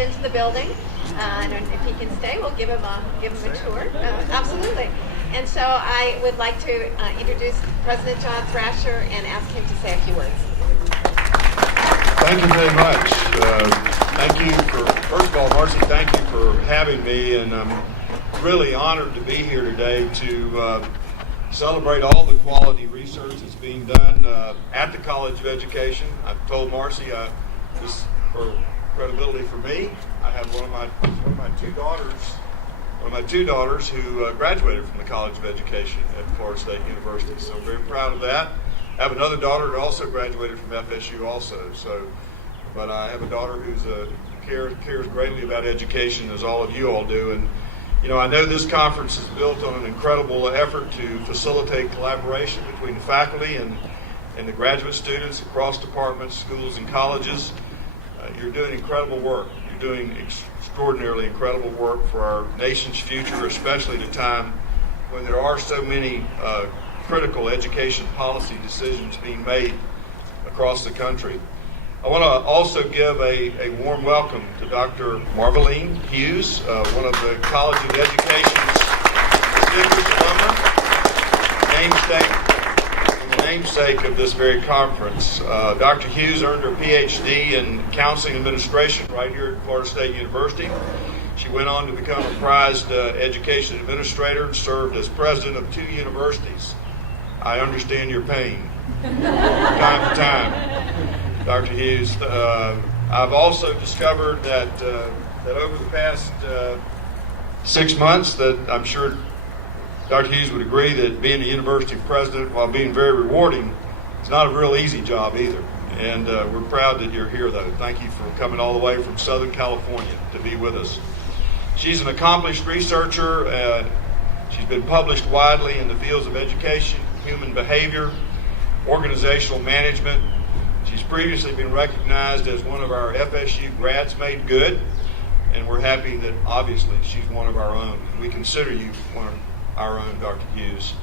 been to the building, and if he can stay, we'll give him a tour. Absolutely. And so I would like to introduce President John Thrasher and ask him to say a few words. Thank you very much. Thank you first of all, Marcy, thank you for having me, and I'm really honored to be here today to celebrate all the quality research that's being done at the College of Education. I've told Marcy, this for credibility for me, I have one of my two daughters who graduated from the College of Education at Florida State University, so I'm very proud of that. I have another daughter who also graduated from FSU also, but I have a daughter who's cares greatly about education, as all of you all do. And I know this conference is built on an incredible effort to facilitate collaboration between the faculty and the graduate students across departments, schools, and colleges. You're doing incredible work. You're doing extraordinarily incredible work for our nation's future, especially at a time when there are so many critical education policy decisions being made across the country. I want to also give a warm welcome to Dr. Marvalene Hughes, one of the College of Education's distinguished alumna, the namesake of this very conference. Dr. Hughes earned her PhD in Counseling Administration right here at Florida State University. She went on to become a prized education administrator and served as president of 2 universities. I understand your pain from time to time, Dr. Hughes. I've also discovered that over the past 6 months, that I'm sure Dr. Hughes would agree that being a university president, while being very rewarding, is not a real easy job either. And we're proud that you're here, though. Thank you for coming all the way from Southern California to be with us. She's an accomplished researcher. She's been published widely in the fields of education, human behavior, organizational management. She's previously been recognized as one of our FSU Grads Made Good, and we're happy that obviously she's one of our own. We consider you one of our own, Dr. Hughes.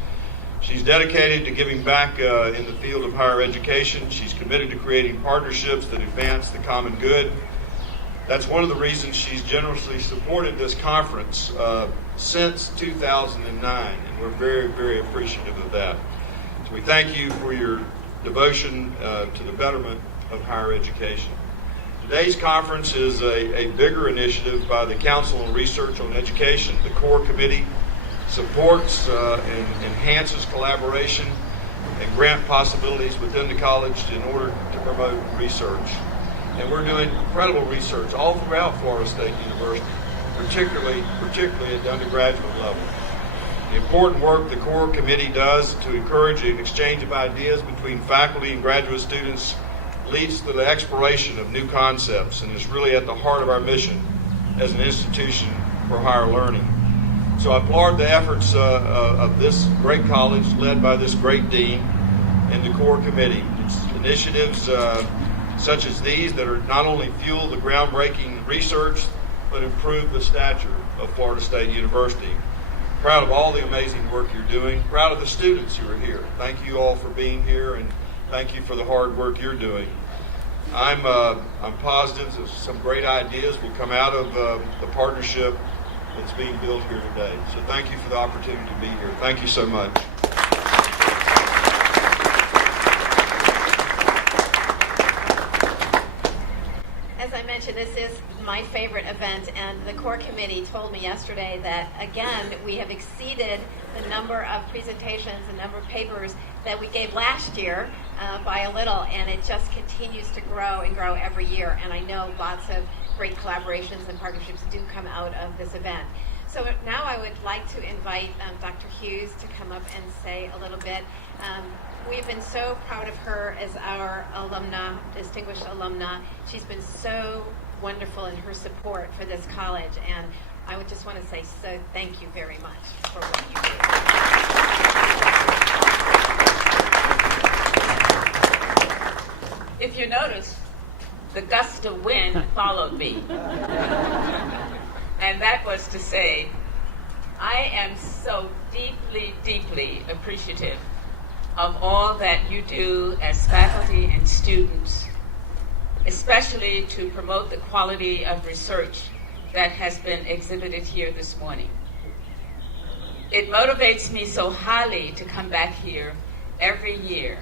She's dedicated to giving back in the field of higher education. She's committed to creating partnerships that advance the common good. That's one of the reasons she's generously supported this conference since 2009, and we're very, very appreciative of that. So we thank you for your devotion to the betterment of higher education. Today's conference is a bigger initiative by the Council on Research on Education. The core committee supports and enhances collaboration and grant possibilities within the college in order to promote research. And we're doing incredible research all throughout Florida State University, particularly at the undergraduate level. The important work the core committee does to encourage an exchange of ideas between faculty and graduate students leads to the exploration of new concepts and is really at the heart of our mission as an institution for higher learning. So I applaud the efforts of this great college led by this great dean and the core committee. It's initiatives such as these that are not only fuel the groundbreaking research but improve the stature of Florida State University. Proud of all the amazing work you're doing. Proud of the students who are here. Thank you all for being here, and thank you for the hard work you're doing. I'm positive that some great ideas will come out of the partnership that's being built here today. So thank you for the opportunity to be here. Thank you so much. As I mentioned, this is my favorite event, and the core committee told me yesterday that, again, we have exceeded the number of presentations, the number of papers that we gave last year by a little, and it just continues to grow and grow every year. And I know lots of great collaborations and partnerships do come out of this event. So now I would like to invite Dr. Hughes to come up and say a little bit. We've been so proud of her as our alumna, distinguished alumna. She's been so wonderful in her support for this college, and I would just want to say so thank you very much for what you do. If you notice, the gust of wind followed me. And that was to say, I am so deeply, deeply appreciative of all that you do as faculty and students especially to promote the quality of research that has been exhibited here this morning. It motivates me so highly to come back here every year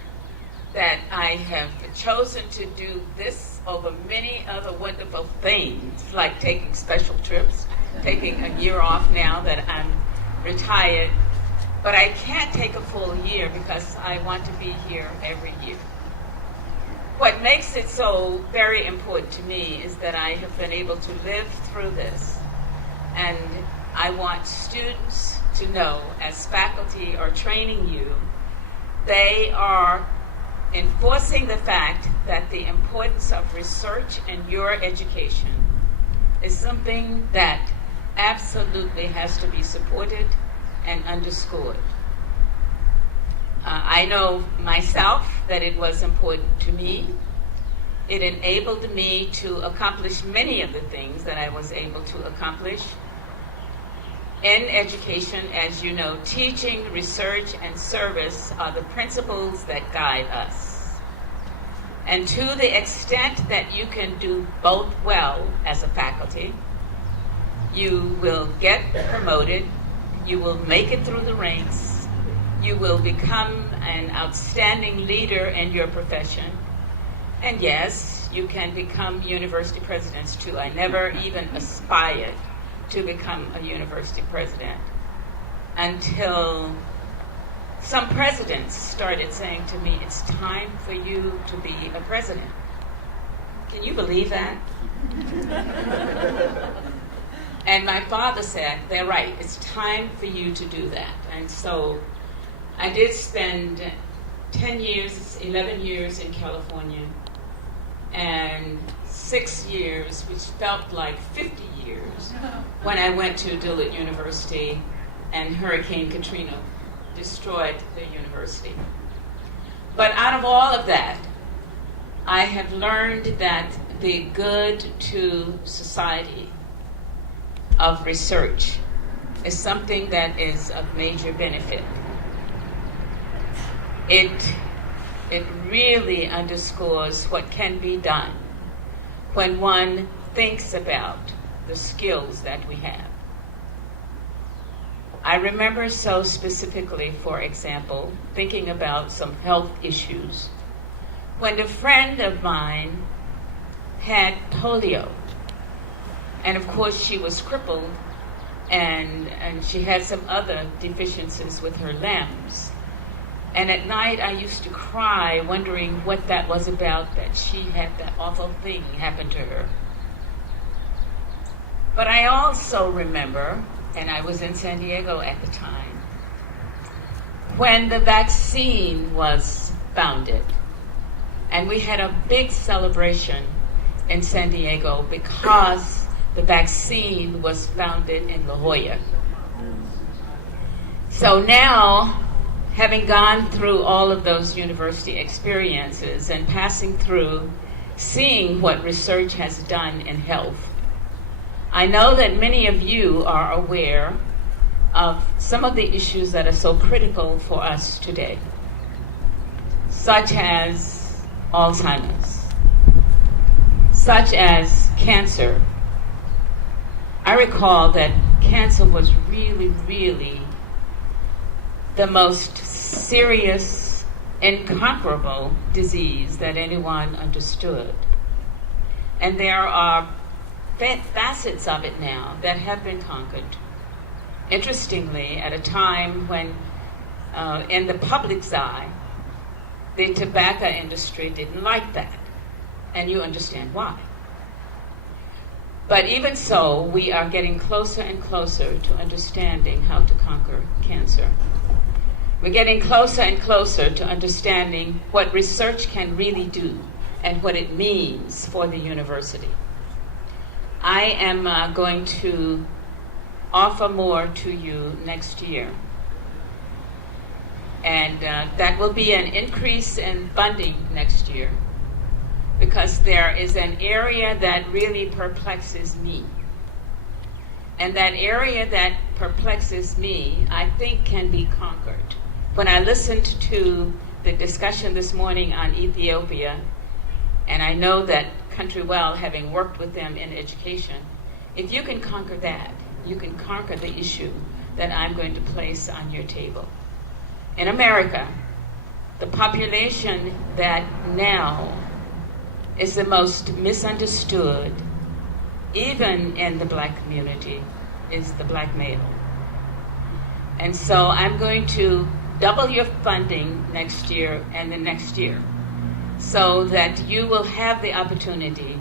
that I have chosen to do this over many other wonderful things, like taking special trips, taking a year off now that I'm retired. But I can't take a full year because I want to be here every year. What makes it so very important to me is that I have been able to live through this. And I want students to know, as faculty are training you, they are enforcing the fact that the importance of research in your education is something that absolutely has to be supported and underscored. I know myself that it was important to me. It enabled me to accomplish many of the things that I was able to accomplish. In education, as you know, teaching, research, and service are the principles that guide us. And to the extent that you can do both well as a faculty, you will get promoted, you will make it through the ranks, you will become an outstanding leader in your profession, and yes, you can become university presidents too. I never even aspired to become a university president until some presidents started saying to me, it's time for you to be a president. Can you believe that? And my father said, they're right, it's time for you to do that. And so I did spend 10 years, 11 years in California, and 6 years, which felt like 50 years, when I went to Dillard University and Hurricane Katrina destroyed the university. But out of all of that, I have learned that the good to society of research is something that is of major benefit. It really underscores what can be done when one thinks about the skills that we have. I remember so specifically, for example, thinking about some health issues when a friend of mine had polio. And of course she was crippled and she had some other deficiencies with her limbs. And at night I used to cry wondering what that was about, that she had that awful thing happen to her. But I also remember, and I was in San Diego at the time, when the vaccine was founded. And we had a big celebration in San Diego because the vaccine was founded in La Jolla. So now, having gone through all of those university experiences and passing through, seeing what research has done in health, I know that many of you are aware of some of the issues that are so critical for us today, such as Alzheimer's, such as cancer. I recall that cancer was really, really the most serious, incomparable disease that anyone understood. And there are facets of it now that have been conquered. Interestingly, at a time when, in the public's eye, the tobacco industry didn't like that. And you understand why. But even so, we are getting closer and closer to understanding how to conquer cancer. We're getting closer and closer to understanding what research can really do and what it means for the university. I am going to offer more to you next year. And that will be an increase in funding next year, because there is an area that really perplexes me. And that area that perplexes me, I think, can be conquered. When I listened to the discussion this morning on Ethiopia, and I know that country well, having worked with them in education, if you can conquer that, you can conquer the issue that I'm going to place on your table. In America, the population that now is the most misunderstood, even in the black community, is the black male. And so I'm going to double your funding next year and the next year, so that you will have the opportunity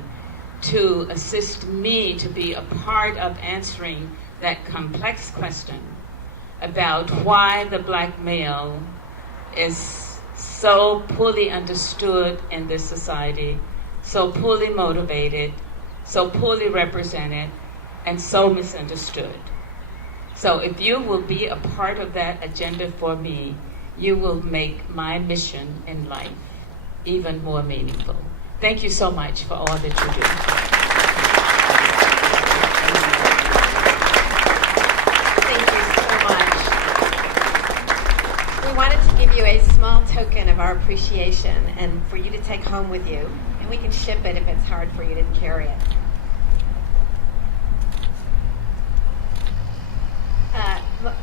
to assist me to be a part of answering that complex question about why the black male is so poorly understood in this society, so poorly motivated, so poorly represented, and so misunderstood. So if you will be a part of that agenda for me, you will make my mission in life even more meaningful. Thank you so much for all that you do. Thank you so much. We wanted to give you a small token of our appreciation and for you to take home with you, and we can ship it if it's hard for you to carry it.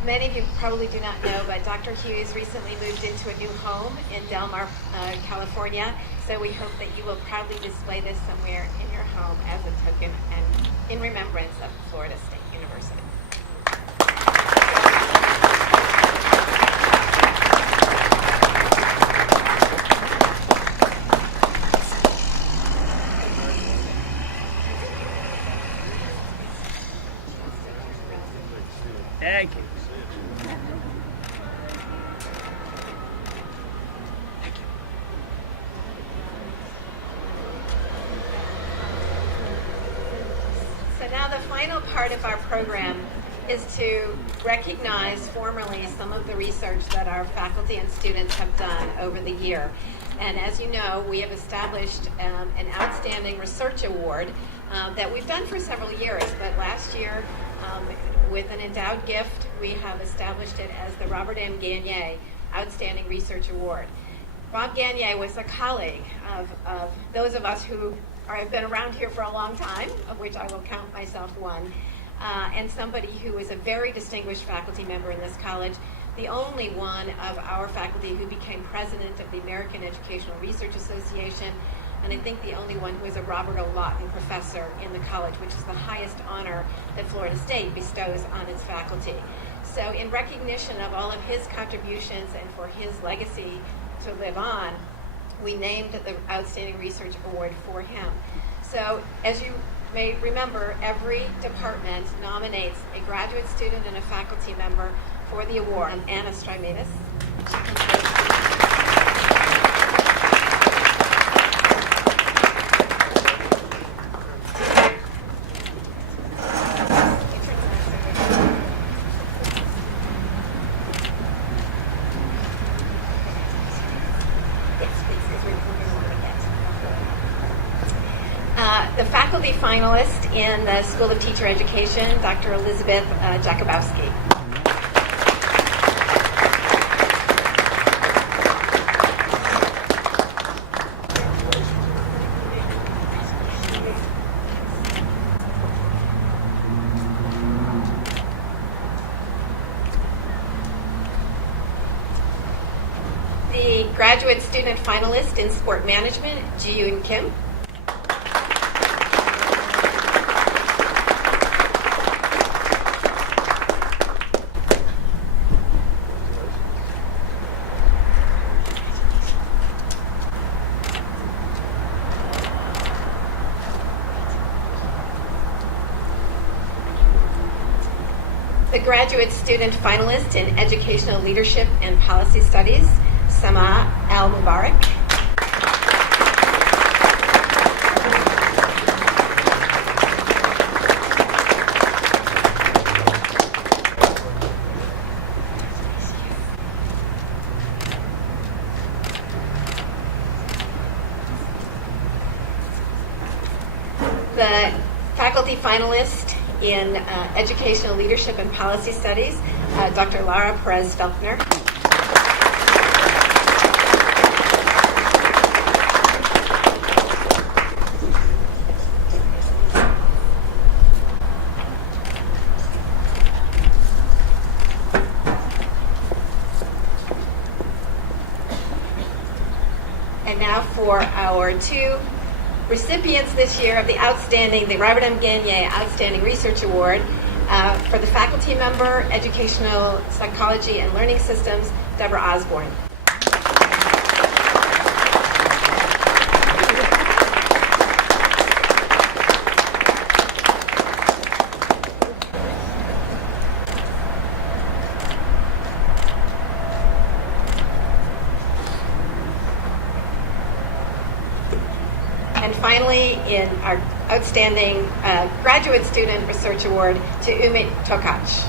Many of you probably do not know, but Dr. Hughes recently moved into a new home in Del Mar, California. So we hope that you will proudly display this somewhere in your home as a token and in remembrance of Florida State University. Thank you. So now the final part of our program is to recognize formally some of the research that our faculty and students have done over the year. And as you know, we have established an Outstanding Research Award that we've done for several years, but last year, with an endowed gift, we have established it as the Robert M. Gagne Outstanding Research Award. Bob Gagne was a colleague of those of us who have been around here for a long time, of which I will count myself one, and somebody who is a very distinguished faculty member in this college, the only one of our faculty who became president of the American Educational Research Association, and I think the only one who is a Robert O. Lawton professor in the college, which is the highest honor that Florida State bestows on its faculty. So in recognition of all of his contributions and for his legacy to live on, we named the Outstanding Research Award for him. So as you may remember, every department nominates a graduate student and a faculty member for the award. Anna STRIMAITIS. The faculty finalist in the School of Teacher Education, Dr. Elizabeth JAKUBOWSKI. The graduate student finalist in sport management, Ji-Yoon Kim. The graduate student finalist in Educational Leadership and Policy Studies, Sama ALMUBARAK. The faculty finalist in Educational Leadership and Policy Studies, Dr. Lara Perez-Felkner. now for our two recipients this year of the Robert M. Gagne Outstanding Research Award for the faculty member, Educational Psychology and Learning Systems, Deborah Osborne. And finally, in our Outstanding Graduate Student Research Award to UMIT TOKAC.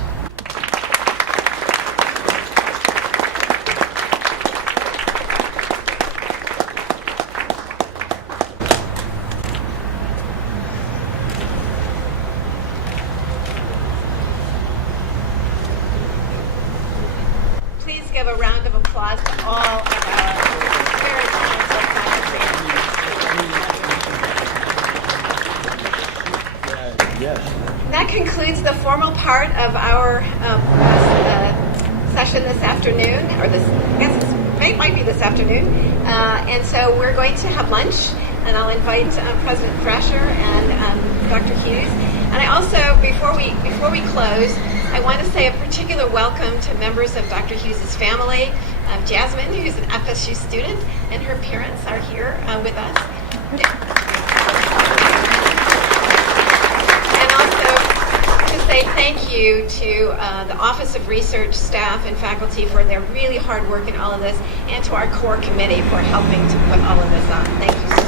Please give a round of applause to all of our very talented faculty. Yes. That concludes the formal part of our session this afternoon, or this, I guess it might be this afternoon. And so we're going to have lunch, and I'll invite President Thrasher and Dr. Hughes. And I also, before we close, I want to say a particular welcome to members of Dr. Hughes' family. Jasmine, who's an FSU student, and her parents are here with us. Say thank you to the Office of Research staff and faculty for their really hard work in all of this, and to our core committee for helping to put all of this on. Thank you so much.